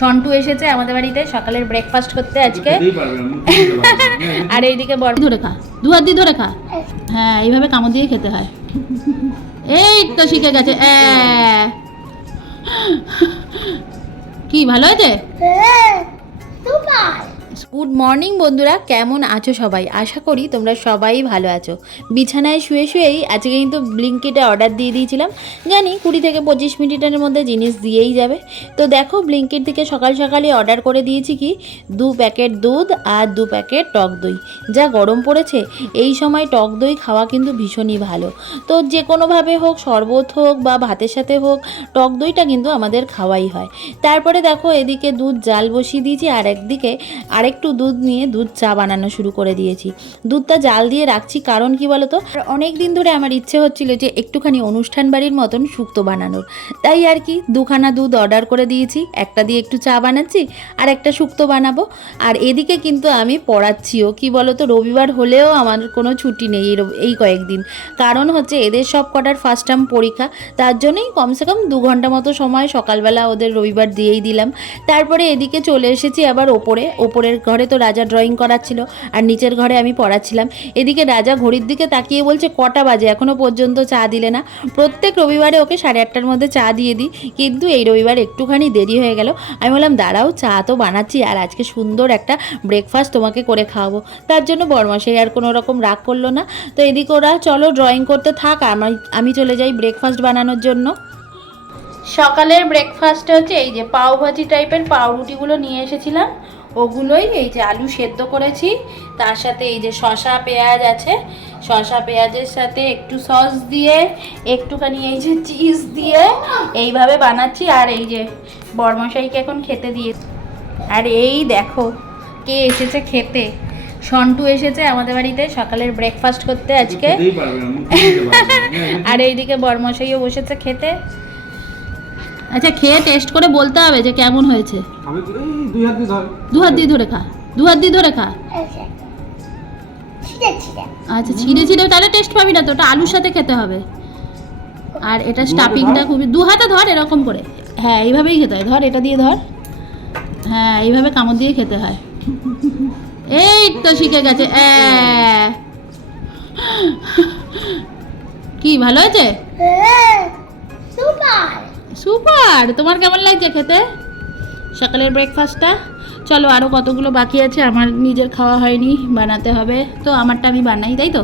সন্টু এসেছে আমাদের বাড়িতে সকালের ব্রেকফাস্ট করতে আজকে। আর এইদিকে বড় ধরে খা, দু হাত দিয়ে ধরে খা। হ্যাঁ, এইভাবে কামড় দিয়ে খেতে হয়। এই তো শিখে গেছে। কি ভালো হয়েছে? গুড মর্নিং বন্ধুরা, কেমন আছো সবাই? আশা করি তোমরা সবাই ভালো আছো। বিছানায় শুয়ে শুয়েই আজকে কিন্তু ব্লিঙ্কিটে অর্ডার দিয়ে দিয়েছিলাম। জানি 20 থেকে 25 মিনিটের মধ্যে জিনিস দিয়েই যাবে। তো দেখো, ব্লিঙ্কিট থেকে সকাল সকালই অর্ডার করে দিয়েছি কি 2 প্যাকেট দুধ আর 2 প্যাকেট টক দই। যা গরম পড়েছে এই সময় টক দই খাওয়া কিন্তু ভীষণই ভালো। তো যে কোনোভাবে হোক, শরবত হোক বা ভাতের সাথে হোক, টক দইটা কিন্তু আমাদের খাওয়াই হয়। তারপরে দেখো, এদিকে দুধ জাল বসিয়ে দিয়েছি আর একদিকে আরেকটু দুধ নিয়ে দুধ চা বানানো শুরু করে দিয়েছি। দুধটা জাল দিয়ে রাখছি কারণ কি বলতো, অনেক দিন ধরে আমার ইচ্ছে হচ্ছিল যে একটুখানি অনুষ্ঠান বাড়ির মতন শুক্তো বানানোর। তাই আর কি 2খানা দুধ অর্ডার করে দিয়েছি, একটা দিয়ে একটু চা বানাচ্ছি আর একটা শুক্তো বানাবো। আর এদিকে কিন্তু আমি পড়াচ্ছিও। কি বলতো, রবিবার হলেও আমার কোনো ছুটি নেই এই কয়েকদিন। কারণ হচ্ছে এদের সব কটার ফার্স্ট টার্ম পরীক্ষা, তার জন্যই কমসে কম 2 ঘন্টা মতো সময় সকালবেলা ওদের রবিবার দিয়েই দিলাম। তারপরে এদিকে চলে এসেছি আবার ওপরের ঘরে। তো রাজা ড্রয়িং করাচ্ছিল আর নিচের ঘরে আমি পড়াচ্ছিলাম। এদিকে রাজা ঘড়ির দিকে তাকিয়ে বলছে কটা বাজে, এখনও পর্যন্ত চা দিলে না। প্রত্যেক রবিবারে ওকে 8:30টার মধ্যে চা দিয়ে দিই, কিন্তু এই রবিবার একটুখানি দেরি হয়ে গেল। আমি বললাম দাঁড়াও, চা তো বানাচ্ছি আর আজকে সুন্দর একটা ব্রেকফাস্ট তোমাকে করে খাওয়াবো। তার জন্য বরমাসাই আর কোনো রকম রাগ করলো না। তো এদিকে ওরা চলো ড্রয়িং করতে থাক, আমি চলে যাই ব্রেকফাস্ট বানানোর জন্য। সকালের ব্রেকফাস্টে হচ্ছে এই যে পাওভাজি টাইপের পাউরুটিগুলো নিয়ে এসেছিলাম, ওগুলোই এই যে আলু সেদ্ধ করেছি, তার সাথে এই যে শসা পেঁয়াজ আছে, শসা পেঁয়াজের সাথে একটু সস দিয়ে একটুখানি এই যে চিজ দিয়ে এইভাবে বানাচ্ছি। আর এই যে বরমশাইকে এখন খেতে দিয়ে, আর এই দেখো কে এসেছে খেতে। সন্টু এসেছে আমাদের বাড়িতে সকালের ব্রেকফাস্ট করতে আজকে। আর এইদিকে বরমশাইও বসেছে খেতে। আচ্ছা, খেয়ে টেস্ট করে বলতে হবে যে কেমন হয়েছে। দু হাত দিয়ে ধরে খা, দু হাত দিয়ে ধরে খা। আচ্ছা, ছিঁড়ে ছিঁড়ে তাহলে টেস্ট পাবি না তো, ওটা আলুর সাথে খেতে হবে। আর এটা স্টাফিংটা খুবই, 2 হাতে ধর এরকম করে। হ্যাঁ, এইভাবেই খেতে হয়। ধর, এটা দিয়ে ধর। হ্যাঁ, এইভাবে কামড় দিয়ে খেতে হয়। এই তো শিখে গেছে। কি ভালো হয়েছে? সুপার। তোমার কেমন লাগছে খেতে সকালের ব্রেকফাস্টটা? চলো, আরও কতগুলো বাকি আছে, আমার নিজের খাওয়া হয়নি, বানাতে হবে। তো আমারটা আমি বানাই, তাই তো।